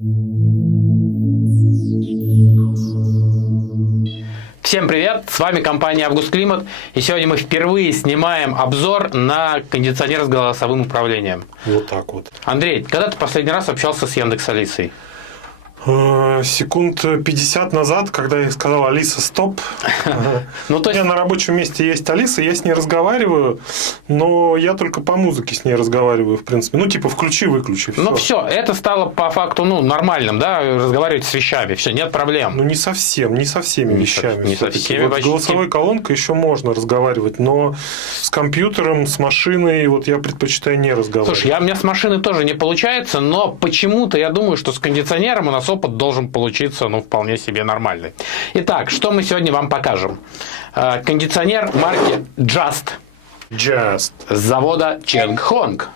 Всем привет, с вами компания Август Климат, и сегодня мы впервые снимаем обзор на кондиционер с голосовым управлением. Вот так вот. Андрей, когда ты последний раз общался с Яндекс.Алисой? Секунд 50 назад, когда я сказал: Алиса, стоп. Ну, то У меня на рабочем месте есть Алиса, я с ней разговариваю, но я только по музыке с ней разговариваю, в принципе. Ну, типа, включи-выключи. Ну, все, это стало по факту нормальным, да, разговаривать с вещами, все, нет проблем. Ну, не со всеми вещами. Не со всеми вот с почти. голосовой колонкой еще можно разговаривать, но с компьютером, с машиной, вот я предпочитаю не разговаривать. Слушай, у меня с машины тоже не получается, но почему-то я думаю, что с кондиционером у нас опыт должен получиться, вполне себе нормальный. Итак, что мы сегодня вам покажем? Кондиционер марки Just. Just. С завода Ченгхонг.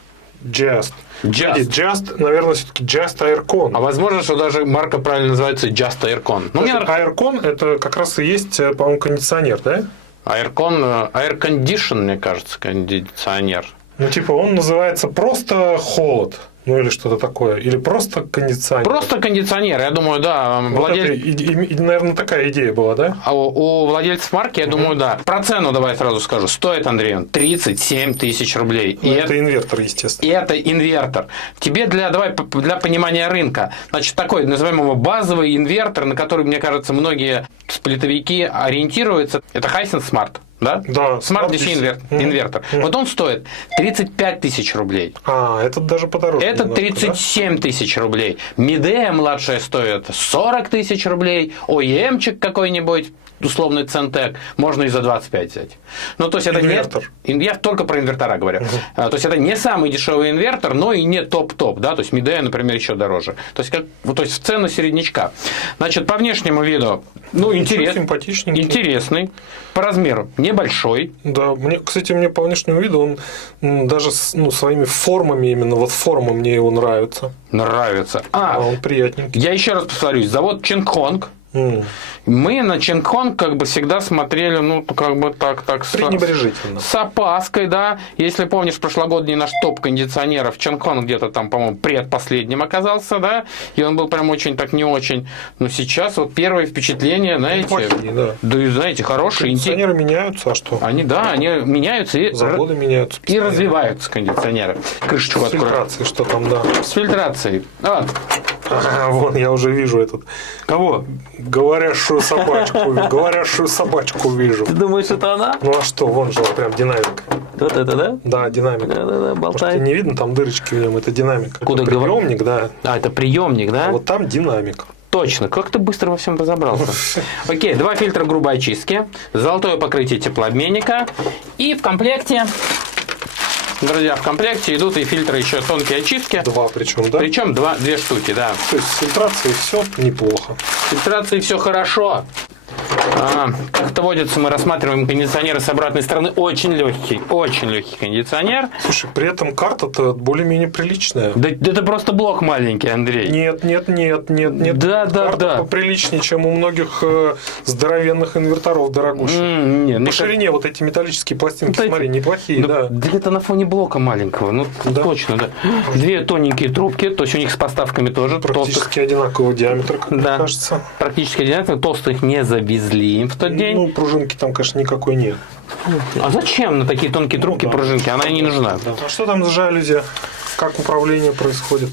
Just, наверное, все-таки Just Aircon. А возможно, что даже марка правильно называется Just Aircon. Aircon это как раз и есть, по-моему, кондиционер, да? Aircon, Air Condition, мне кажется, кондиционер. Ну, типа, он называется просто холод. Ну, или что-то такое. Или просто кондиционер. Просто кондиционер, я думаю, да. Наверное, такая идея была, да? А у владельцев марки, я думаю, да. Про цену давай сразу скажу. Стоит, Андрей, 37 тысяч рублей. Ну, это инвертор, естественно. И это инвертор. Тебе для понимания рынка, значит, такой называемый базовый инвертор, на который, мне кажется, многие сплитовики ориентируются, это Hisense Smart. Да? Да. Smart DC инвертор. Вот он стоит 35 тысяч рублей. А, этот даже подороже. Это 37 тысяч рублей. Midea младшая стоит 40 тысяч рублей. OEM-чик какой-нибудь, условный Центек, можно и за 25 взять. Ну, то есть это инвертор. Я только про инвертора говорю. То есть это не самый дешевый инвертор, но и не топ-топ. Да? То есть Midea, например, еще дороже. То есть, то есть в цену середнячка. Значит, по внешнему виду, интересный. По размеру небольшой. Да, кстати, мне по внешнему виду он даже своими формами, именно вот форма мне его нравится. Нравится. Он приятненький. Я еще раз повторюсь, завод Ченгхонг. Мы на Ченгхонг всегда смотрели, так пренебрежительно. С опаской, да. Если помнишь, прошлогодний наш топ кондиционеров, Ченгхонг где-то там, по-моему, предпоследним оказался, да, и он был прям очень так не очень. Но сейчас вот первые впечатления, знаете, неплохие, да. Да и, знаете, хорошие. Кондиционеры меняются, а что? Они меняются и заводы меняются. И развиваются кондиционеры. Крышечку открою. С фильтрацией, что там, да. С фильтрацией. Вон, я уже вижу этот. Кого? Говорящую собачку вижу. Ты думаешь, это она? Ну а что, вон же прям динамик. Вот это, да? Да, динамик. Да, болтает. Может, не видно, там дырочки в нем, это динамик. Куда приемник, да. Это приемник, да? А вот там динамик. Точно, как ты быстро во всем разобрался. Окей, 2 фильтра грубой очистки, золотое покрытие теплообменника, и в комплекте, друзья, идут и фильтры еще тонкие очистки. 2 причем, да? Причем 2 штуки, да. То есть с фильтрацией все неплохо. С фильтрацией все хорошо. Как это водится, мы рассматриваем кондиционеры с обратной стороны. Очень легкий кондиционер. Слушай, при этом карта-то более-менее приличная. Да это просто блок маленький, Андрей. Нет. Карта поприличнее, чем у многих здоровенных инверторов дорогущих. По ширине вот эти металлические пластинки, смотри, неплохие, да. Да это на фоне блока маленького, точно, да. 2 тоненькие трубки, то есть у них с поставками тоже. Практически одинакового диаметра, как мне кажется. Практически одинаково, толстых не завезли в тот день. Пружинки там, конечно, никакой нет. А зачем на такие тонкие трубки пружинки? Она не нужна. Да. А что там за жалюзи? Как управление происходит?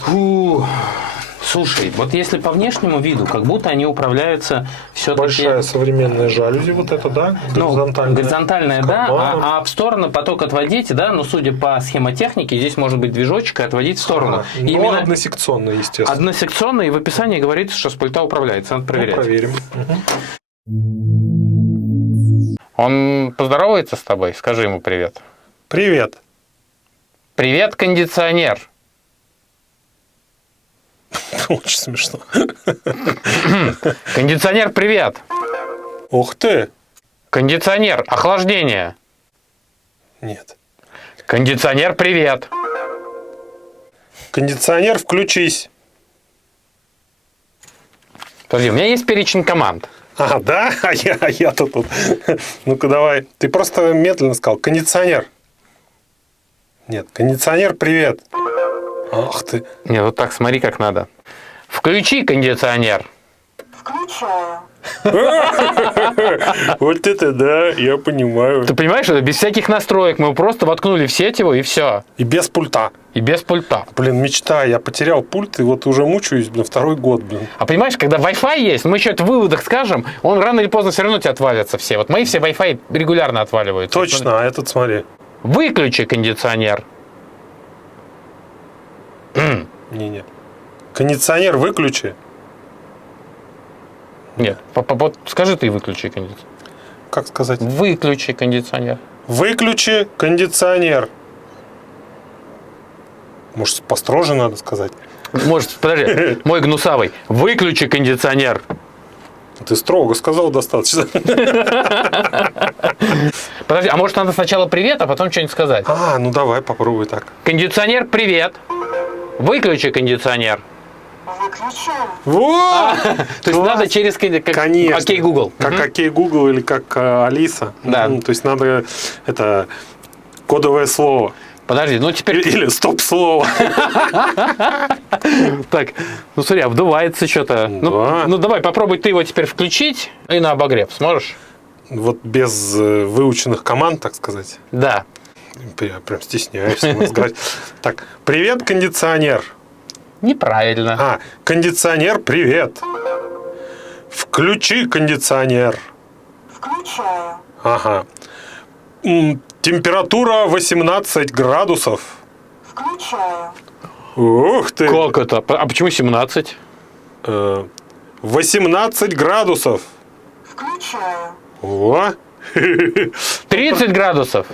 Слушай, вот если по внешнему виду, как будто они управляются все-таки... Большая современная жалюзи, вот это, да? Горизонтальная, да, а в сторону поток отводить, да, судя по схемотехнике, здесь может быть движочек и отводить в сторону. Но односекционная, естественно. Односекционная, и в описании говорится, что с пульта управляется, надо проверять. Проверим. Он поздоровается с тобой? Скажи ему привет. Привет. Привет, кондиционер. Очень смешно. Кондиционер, привет. Ух ты. Кондиционер, охлаждение. Нет. Кондиционер, привет. Кондиционер, включись. Подожди, у меня есть перечень команд. Да? А я-то тут. Ну-ка, давай. Ты просто медленно сказал. Кондиционер. Нет, кондиционер, привет. Ах ты. Не, вот так смотри, как надо. Включи кондиционер. Включаю. Вот это да, я понимаю. Ты понимаешь, это без всяких настроек. Мы просто воткнули в сеть его, и все. И без пульта. И без пульта. Блин, мечта. Я потерял пульт, и вот уже мучаюсь, блин, второй год, блин. А понимаешь, когда Wi-Fi есть, мы еще это в выводах скажем, он рано или поздно все равно у тебя отвалятся все. Вот мои все Wi-Fi регулярно отваливаются. Точно, а этот смотри. Выключи кондиционер. Не-не. Кондиционер выключи. Нет, вот скажи ты выключи кондиционер. Как сказать? Выключи кондиционер. Выключи кондиционер. Может, построже надо сказать? Может, подожди, мой гнусавый. Выключи кондиционер. Ты строго сказал достаточно. Подожди, а может надо сначала привет, а потом что-нибудь сказать? Ну давай, попробуй так. Кондиционер, привет. Выключи кондиционер. Выключаю. Вот! То есть надо через Конечно. Окей, Google. Как Окей Google или как Алиса. Да. То есть надо это кодовое слово. Подожди, ну теперь... Или стоп-слово. Так, ну смотри, обдувается что-то. Да. Ну давай, попробуй ты его теперь включить и на обогрев. Сможешь? Вот без выученных команд, так сказать. Да. Я прям стесняюсь сказать. Так, привет, кондиционер. Неправильно. Кондиционер, привет. Включи кондиционер. Включаю. Ага. Температура 18 градусов. Включаю. Ух ты. Как это? А почему 17? 18 градусов. Включаю. О. 30 градусов.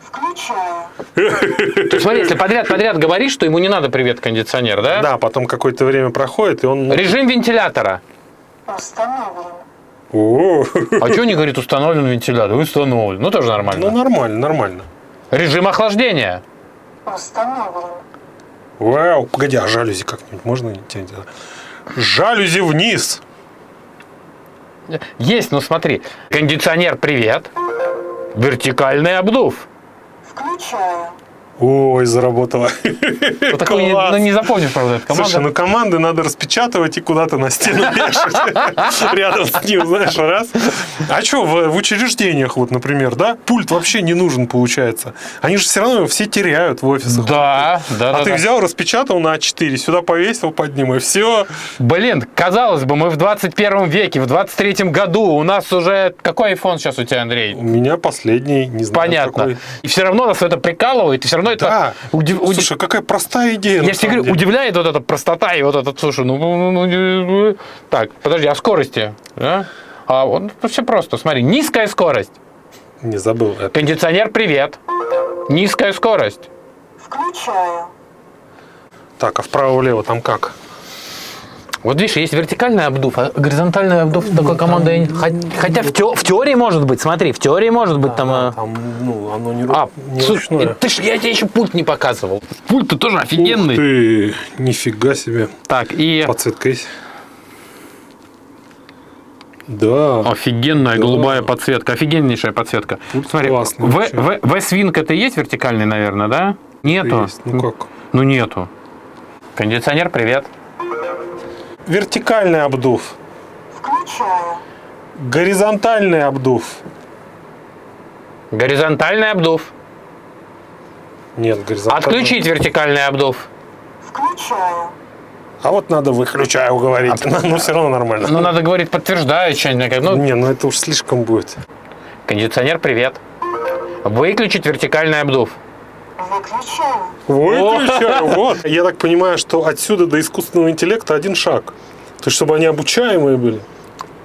Включаю. То есть смотри, если подряд говоришь, что ему не надо привет кондиционер, да? Да, потом какое-то время проходит, и он... Режим вентилятора. Установлен. О. А что не говорит установлен вентилятор? Установлен. Ну тоже нормально. Ну, нормально, нормально. Режим охлаждения. Установлен. Вау, погоди, а жалюзи как-нибудь можно? Жалюзи вниз. Есть, ну смотри. Кондиционер, привет. Вертикальный обдув. Включаю. Ой, заработало. Вот такой не запомнишь, правда, эту команду. Слушай, команды надо распечатывать и куда-то на стену вешать. Рядом с ним, знаешь, раз. А что, в учреждениях, вот, например, да, пульт вообще не нужен, получается. Они же все равно его все теряют в офисах. Да. А ты взял, распечатал на А4, сюда повесил под ним, и все. Блин, казалось бы, мы в 21 веке, в 23 году. У нас уже... Какой iPhone сейчас у тебя, Андрей? У меня последний, не знаю, Понятно. какой. И все равно нас это прикалывает, и все равно Да. это... Слушай, какая простая идея. Я тебе говорю, удивляет вот эта простота и вот этот, слушай, так, подожди, а скорости? Да? Все просто, смотри, низкая скорость. Не забыл. Это. Кондиционер, привет. Низкая скорость. Включаю. Так, а вправо-влево там как? Вот видишь, есть вертикальный обдув, а горизонтальный обдув такой командой. Хотя в теории может быть, смотри, в теории может быть там. Там, оно не слушай, ручное. я тебе еще пульт не показывал. Пульт-то тоже офигенный. Ух ты, нифига себе. Так, и... Подсветка есть? Да. Офигенная голубая подсветка, офигеннейшая подсветка. Смотри, классный V-Swing это и есть вертикальный, наверное, да? Нету. Есть. Ну как? Ну нету. Кондиционер, привет. Вертикальный обдув. Включаю. Горизонтальный обдув. Горизонтальный обдув. Нет, горизонтальный. Отключить вертикальный обдув. Включаю. А вот надо выключаю говорить. Ну, все равно нормально. Ну, надо говорить, подтверждаю что-нибудь. Не, ну это уж слишком будет. Кондиционер, привет. Выключить вертикальный обдув. Выключаю. Выключаю, вот. Я так понимаю, что отсюда до искусственного интеллекта один шаг. То есть, чтобы они обучаемые были.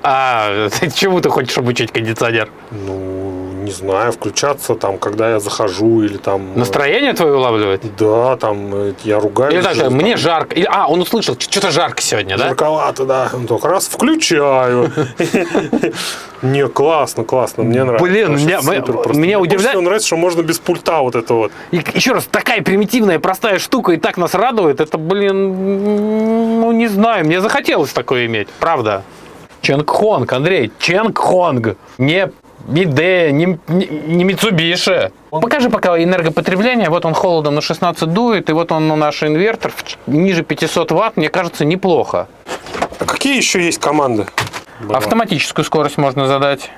А чему ты хочешь обучить кондиционер? Ну, не знаю, включаться там, когда я захожу, или там... Настроение твое улавливает? Да, там я ругаюсь. Или так, мне жарко. Он услышал, что-то жарко сегодня, да? Жарковато, да. Он только раз включаю. Не, классно, мне нравится. Блин, меня удивляет. Мне нравится, что можно без пульта вот это вот. И еще раз, такая примитивная, простая штука и так нас радует. Это, блин, ну не знаю, мне захотелось такое иметь, правда. Ченг Хонг, Андрей, Ченг Хонг. Не Биде, не Mitsubishi. Покажи пока энергопотребление. Вот он холодом на 16 дует, и вот он наш инвертор ниже 500 ватт, мне кажется, неплохо. А какие еще есть команды? Автоматическую скорость можно задать.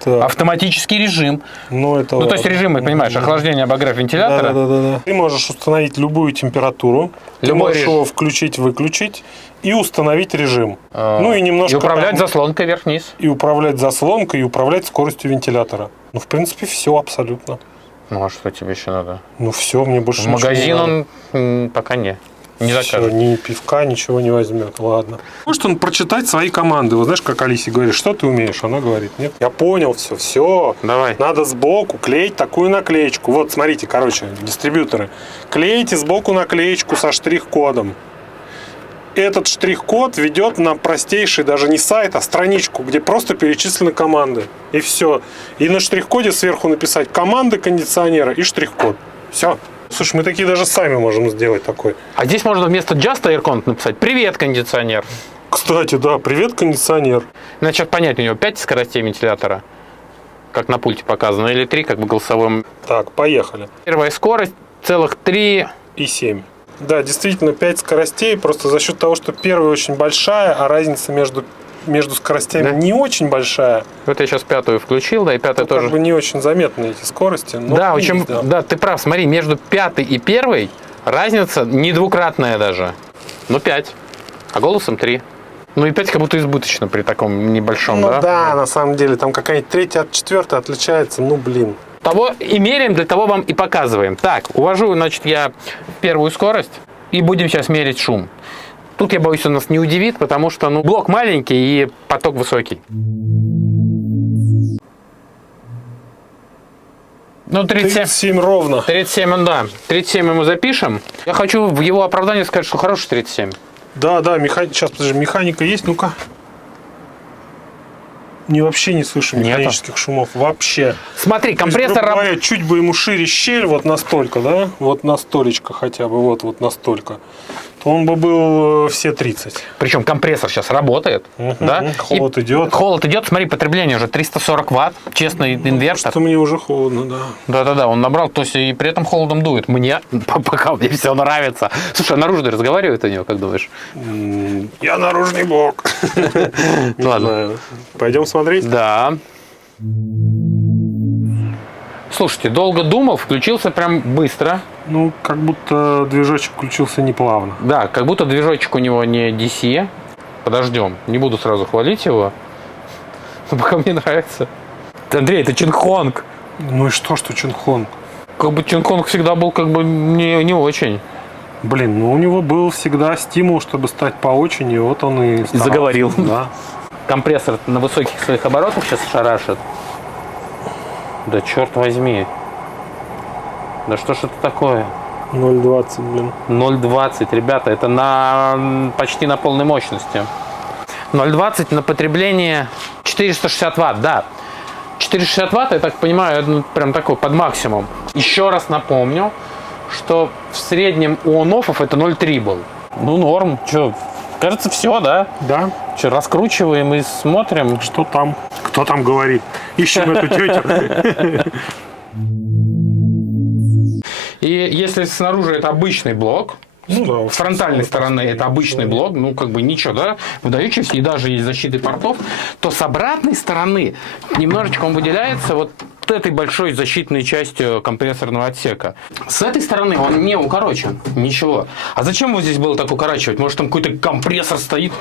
Так. Автоматический режим. Ну, это Ну, то есть режимы, понимаешь, охлаждение, обогрев вентилятора. Да. Ты можешь установить любую температуру, ты Любой можешь режим. его включить-выключить и установить режим. Ну и немножко И управлять там- заслонкой вверх-вниз. и управлять заслонкой, и управлять скоростью вентилятора. Ну, в принципе, все абсолютно. Ну, а что тебе еще надо? Ну, все, мне больше В ничего магазин не надо. он пока не Всё, закажет. ни пивка, ничего не возьмет. Ладно. Может он прочитать свои команды. Вот знаешь, как Алисе говорит, что ты умеешь? Она говорит, нет, я понял все. Давай. Надо сбоку клеить такую наклеечку. Вот, смотрите, короче, дистрибьюторы. Клеите сбоку наклеечку со штрих-кодом. Этот штрих-код ведет на простейший, даже не сайт, а страничку, где просто перечислены команды. И все. И на штрих-коде сверху написать команды кондиционера и штрих-код. Все. Слушай, мы такие даже сами можем сделать такой. А здесь можно вместо Just Aircon написать «Привет, кондиционер». Кстати, да, привет, кондиционер. Значит, понять, у него 5 скоростей вентилятора, как на пульте показано, или 3, как бы голосовым. Так, поехали. Первая скорость целых 3. И 7. Да, действительно, 5 скоростей, просто за счет того, что первая очень большая, а разница между скоростями Да. не очень большая, Вот я сейчас пятую включил, да, и пятая то тоже. как бы не очень заметны эти скорости. Но Да, есть, очень, да. да, ты прав. Смотри, между пятой и первой разница не двукратная даже. Ну, 5. А голосом 3. Ну и 5 как будто избыточно при таком небольшом, Ну да? да, на самом деле, там какая-нибудь третья от четвертой отличается, ну блин. Того и меряем, для того вам и показываем. Так, увожу, значит, я первую скорость, и будем сейчас мерить шум. Тут, я боюсь, он нас не удивит, потому что, ну, блок маленький и поток высокий. Ну, 37. 37 ровно. 37, он, да. 37 ему запишем. Я хочу в его оправдании сказать, что хороший 37. Да, сейчас, подожди, механика есть, ну-ка. Вообще не слышу Нету. механических шумов, вообще. Смотри, То есть, компрессор... грубо говоря, чуть бы ему шире щель, вот настолько, да? Вот настолечко хотя бы, вот настолько. То он бы был все 30. Причем компрессор сейчас работает. Да? Холод И идет. Холод идет, смотри, потребление уже 340 ватт, честный инвертор. Что мне уже холодно, да. Да-да-да, он набрал, то есть и при этом холодом дует. Мне, пока мне все нравится. Слушай, а наружно разговаривает у него, как думаешь? Я наружный бок. Не Ладно. знаю. Пойдем смотреть? Да. Слушайте, долго думал, включился прям быстро. Ну, как будто движочек включился неплавно. Да, как будто движочек у него не DC. Подождем, не буду сразу хвалить его. Но пока мне нравится. Андрей, это Чинхонг. Ну и что Чинхонг? Как бы Чинхонг всегда был как бы не очень. Блин, ну у него был всегда стимул, чтобы стать по очень, и вот он и старался. Заговорил. Да. Компрессор на высоких своих оборотах сейчас шарашит. Да черт возьми. Да что ж это такое? 0,20, блин. 0,20, ребята, это почти на полной мощности. 0,20 на потребление 460 ватт, да. 460 ватт, я так понимаю, ну, прям такой под максимум. Еще раз напомню, что в среднем у он-оффов это 0,3 был. Ну, норм. Че, кажется, все, да? Да. Че, раскручиваем и смотрим. Что там? Кто там говорит? Ищем эту тетю. И если снаружи это обычный блок, Ну да. с фронтальной стороны это обычный блок, ну как бы ничего, да, выдающийся, и даже есть защиты портов, то с обратной стороны немножечко он выделяется вот этой большой защитной частью компрессорного отсека. С этой стороны он не укорочен, ничего. А зачем его здесь было так укорачивать? Может там какой-то компрессор стоит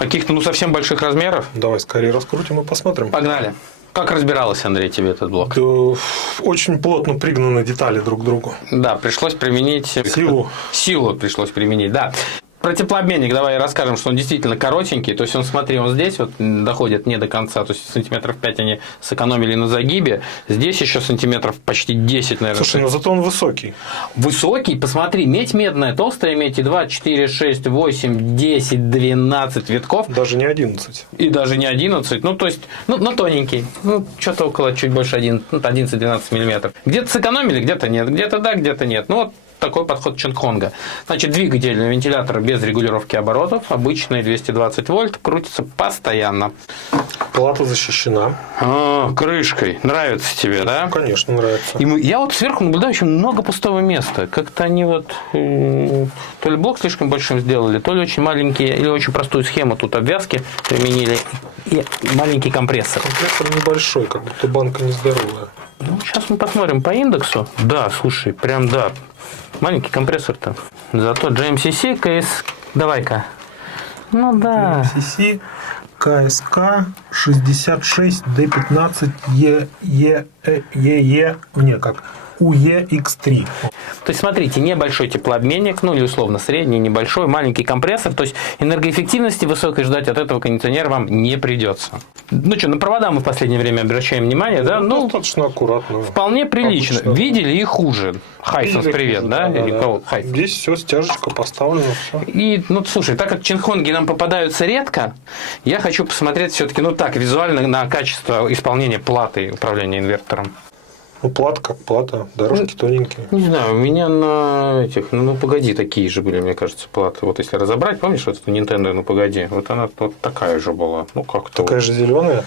каких-то ну совсем больших размеров? Давай скорее раскрутим и посмотрим. Погнали. Как разбирался, Андрей, тебе этот блок? Да, очень плотно пригнаны детали друг к другу. Да, пришлось применить... Силу. Силу пришлось применить, да. Про теплообменник давай расскажем, что он действительно коротенький. То есть он, смотри, он здесь вот доходит не до конца. То есть сантиметров 5 они сэкономили на загибе. Здесь еще сантиметров почти 10, наверное. Слушай, ну зато он высокий. Высокий, посмотри, медь медная, толстая медь, и 2, 4, 6, 8, 10, 12 витков. Даже не 11. И даже не 11, ну то есть, ну тоненький, ну что-то около чуть больше 11-12 миллиметров. Где-то сэкономили, где-то нет, где-то да, где-то нет. Ну вот такой подход Чинхонга. Значит, двигатель вентилятора без регулировки оборотов, обычный 220 вольт, крутится постоянно. Плата защищена. Крышкой. Нравится тебе, да? Конечно, нравится. И я вот сверху наблюдаю очень много пустого места. Как-то они вот то ли блок слишком большим сделали, то ли очень маленькие, или очень простую схему тут обвязки применили. И маленький компрессор. Компрессор небольшой, как будто банка нездоровая. Ну, сейчас мы посмотрим по индексу. Да, слушай, прям да. Маленький компрессор-то. Зато GMCC, КС... Давай-ка. Ну да. GMCC КСК 66D15 UEX3. То есть, смотрите, небольшой теплообменник, ну или условно средний, небольшой, маленький компрессор. То есть, энергоэффективности высокой ждать от этого кондиционера вам не придется. Ну что, на провода мы в последнее время обращаем внимание, да? Ну, достаточно аккуратно. Вполне прилично. Обычно. Видели и хуже. Хайсенс, привет, да? Или кого? Хайсенс. Здесь все, стяжечка поставлена, все. И, ну, слушай, так как чинхонги нам попадаются редко, я хочу посмотреть все-таки, ну так, визуально на качество исполнения платы управления инвертором. Ну, плата как плата, дорожки тоненькие. Не знаю, у меня на этих, ну погоди, такие же были, мне кажется, платы. Вот если разобрать, помнишь, вот эту Nintendo, ну погоди, вот она вот такая же была. Ну как-то. Такая же зеленая?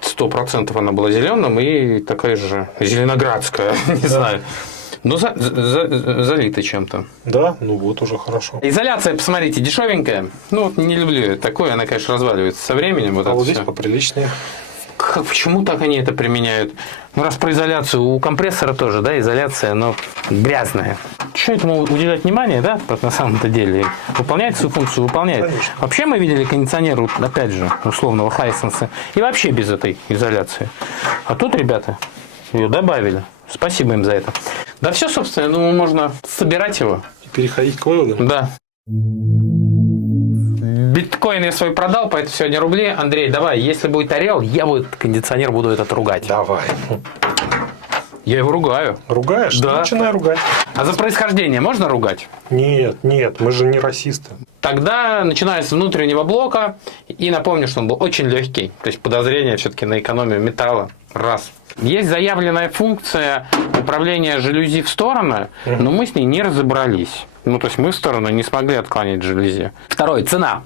100% она была зеленым и такая же зеленоградская, не знаю. Ну, залита чем-то. Да, ну вот уже хорошо. Изоляция, посмотрите, дешевенькая. Ну, вот не люблю такое, она, конечно, разваливается со временем. Вот а это вот здесь всё. поприличнее. Почему так они это применяют? Ну, раз про изоляцию, у компрессора тоже, да, изоляция, но грязная. Что этому уделять внимание, да, на самом-то деле? Выполняет свою функцию, выполняет. Конечно. Вообще мы видели кондиционер, опять же, условного Хайсенса, и вообще без этой изоляции. А тут, ребята, ее добавили. Спасибо им за это. Да все, собственно, думаю, можно собирать его. И переходить к выводам. Да. Биткоин я свой продал, поэтому сегодня рубли. Андрей, давай, если будет орел, я кондиционер буду этот ругать. Давай. Я его ругаю. Ругаешь? Да. Начинай ругать. А за происхождение можно ругать? Нет, мы же не расисты. Тогда начиная с внутреннего блока, и напомню, что он был очень легкий. То есть подозрение все-таки на экономию металла. Раз. Есть заявленная функция управления жалюзи в стороны, но мы с ней не разобрались. Ну, то есть мы в сторону не смогли отклонить жалюзи. Второе. Цена.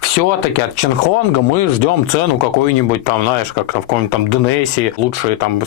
Все-таки от Чинхонга мы ждем цену какую-нибудь там, знаешь, как в каком-нибудь там Денесе, лучшие там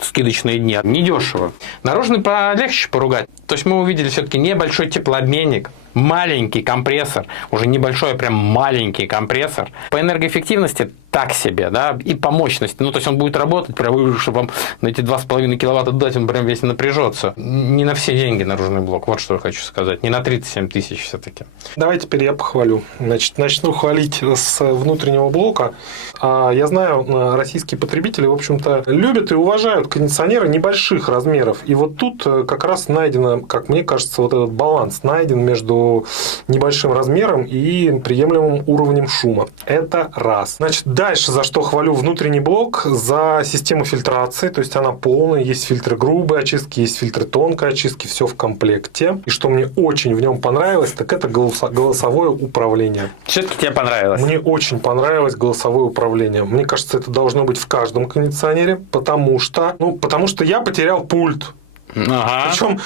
скидочные дни. Недешево. Наружный полегче поругать. То есть мы увидели все-таки небольшой теплообменник, маленький компрессор, уже небольшой, а прям маленький компрессор. По энергоэффективности так себе, да, и по мощности. Ну, то есть он будет работать, прям, чтобы вам на эти 2,5 киловатта дать, он прям весь напряжется. Не на все деньги наружный блок, вот что я хочу сказать. Не на 37 тысяч все-таки. Давай теперь я похвалю. Значит, начну хвалить с внутреннего блока. Я знаю, российские потребители, в общем-то, любят и уважают кондиционеры небольших размеров. И вот тут как раз найдено, как мне кажется, вот этот баланс найден между небольшим размером и приемлемым уровнем шума. Это раз. Значит, дальше, за что хвалю внутренний блок, за систему фильтрации. То есть она полная. Есть фильтры грубой очистки, есть фильтры тонкой очистки. Все в комплекте. И что мне очень в нем понравилось, так это голосовое управление. Все-таки тебе понравилось? Мне очень понравилось голосовое управление. Мне кажется, это должно быть в каждом кондиционере, потому что я потерял пульт. Ага. Причем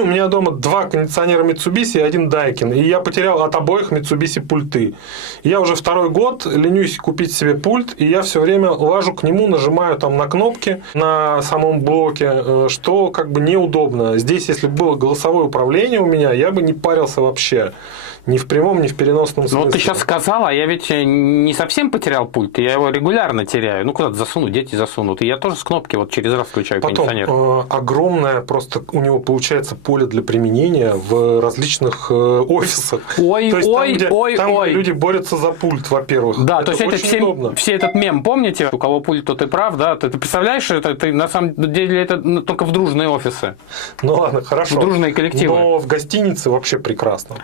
у меня дома 2 кондиционера Mitsubishi и 1 Daikin. И я потерял от обоих Mitsubishi пульты. И я уже 2-й год ленюсь купить себе пульт. И я все время лажу к нему, нажимаю там на кнопки на самом блоке, что как бы неудобно. Здесь, если бы было голосовое управление у меня, я бы не парился вообще. Ни в прямом, ни в переносном смысле. Ну, вот ты сейчас сказал, а я ведь не совсем потерял пульт, я его регулярно теряю. Ну, куда-то засуну, дети засунут. И я тоже с кнопки вот через раз включаю кондиционер. Потом огромное просто у него получается поле для применения в различных офисах. Ой, то есть ой, там, ой. где люди борются за пульт, во-первых. Да, это то есть это очень удобно. все этот мем, помните? У кого пульт, тот и прав, да? Ты представляешь, ты на самом деле это только в дружные офисы. Ну ладно, хорошо. В дружные коллективы. Но в гостинице вообще прекрасно.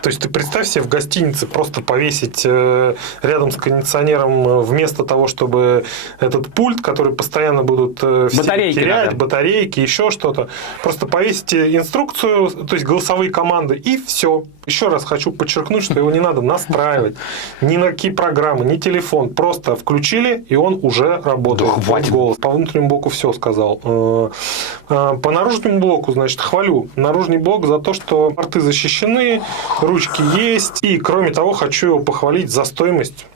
То есть ты представь себе в гостинице просто повесить рядом с кондиционером вместо того, чтобы этот пульт, который постоянно будут все Батарейки терять, надо. батарейки, еще что-то, просто повесите инструкцию, то есть голосовые команды, и все. Еще раз хочу подчеркнуть, что его не надо настраивать. Ни на какие программы, ни телефон. Просто включили, и он уже работает. Да хватит. Голос. По внутреннему блоку все сказал. По наружному блоку, значит, хвалю наружный блок за то, что порты защищены, ручки есть. И, кроме того, хочу его похвалить за стоимость.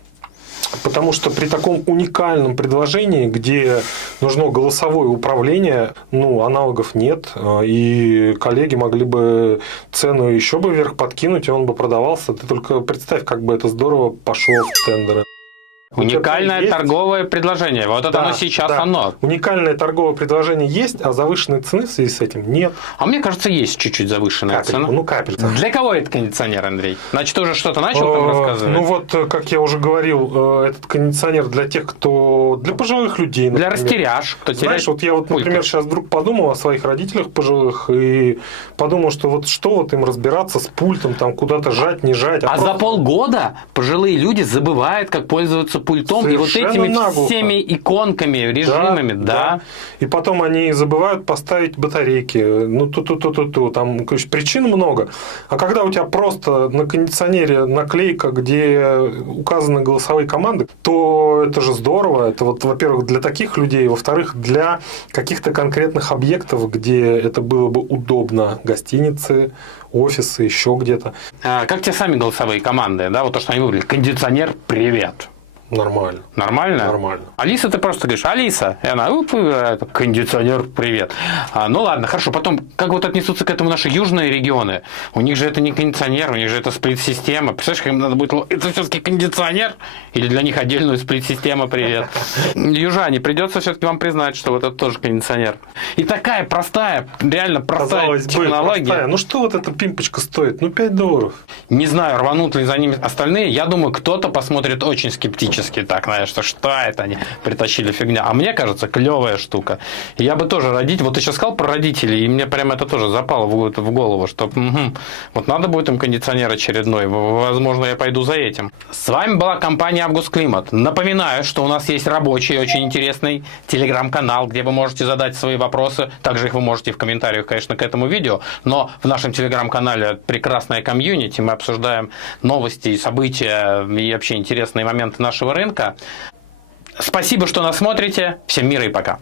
Потому что при таком уникальном предложении, где нужно голосовое управление, аналогов нет. И коллеги могли бы цену еще бы вверх подкинуть, и он бы продавался. Ты только представь, как бы это здорово пошло в тендеры. Уникальное торговое предложение. Вот это оно сейчас оно. Уникальное торговое предложение есть, а завышенной цены в связи с этим нет. А мне кажется, есть чуть-чуть завышенная цена. Капелька. Для кого этот кондиционер, Андрей? Значит, ты уже что-то начал там рассказывать? Как я уже говорил, этот кондиционер для тех, кто... Для пожилых людей, например. Для растеряж, кто теряет. Знаешь, я например, сейчас вдруг подумал о своих родителях пожилых и подумал, что им разбираться с пультом, там куда-то жать, не жать. А за полгода пожилые люди забывают, как пользоваться пультом и вот этими всеми иконками, режимами, да. И потом они забывают поставить батарейки. Там, причин много. А когда у тебя просто на кондиционере наклейка, где указаны голосовые команды, то это же здорово. Это во-первых, для таких людей, во-вторых, для каких-то конкретных объектов, где это было бы удобно. Гостиницы, офисы, еще где-то. Как те сами голосовые команды, да, вот то, что они выбрали. Кондиционер, привет. Нормально. Нормально? Нормально. Алиса, ты просто говоришь, Алиса. И она, кондиционер, привет. Ладно, хорошо. Потом, как вот отнесутся к этому наши южные регионы? У них же это не кондиционер, у них же это сплит-система. Представляешь, как им надо будет... Это все-таки кондиционер? Или для них отдельную сплит-система, привет? Южане, придется все-таки вам признать, что вот это тоже кондиционер. И такая простая, реально простая Казалось технология. бы, простая. Что вот эта пимпочка стоит? $5. Не знаю, рванут ли за ними остальные. Я думаю, кто-то посмотрит очень скептически. Так, знаешь, что это они притащили фигня. А мне кажется, клевая штука. И я бы тоже вот ты сейчас сказал про родителей, и мне прямо это тоже запало в голову, что вот надо будет им кондиционер очередной. Возможно, я пойду за этим. С вами была компания Август Климат. Напоминаю, что у нас есть рабочий, очень интересный телеграм-канал, где вы можете задать свои вопросы. Также их вы можете в комментариях, конечно, к этому видео. Но в нашем телеграм-канале прекрасная комьюнити. Мы обсуждаем новости, события и вообще интересные моменты нашего рынка. Спасибо, что нас смотрите. Всем мира и пока.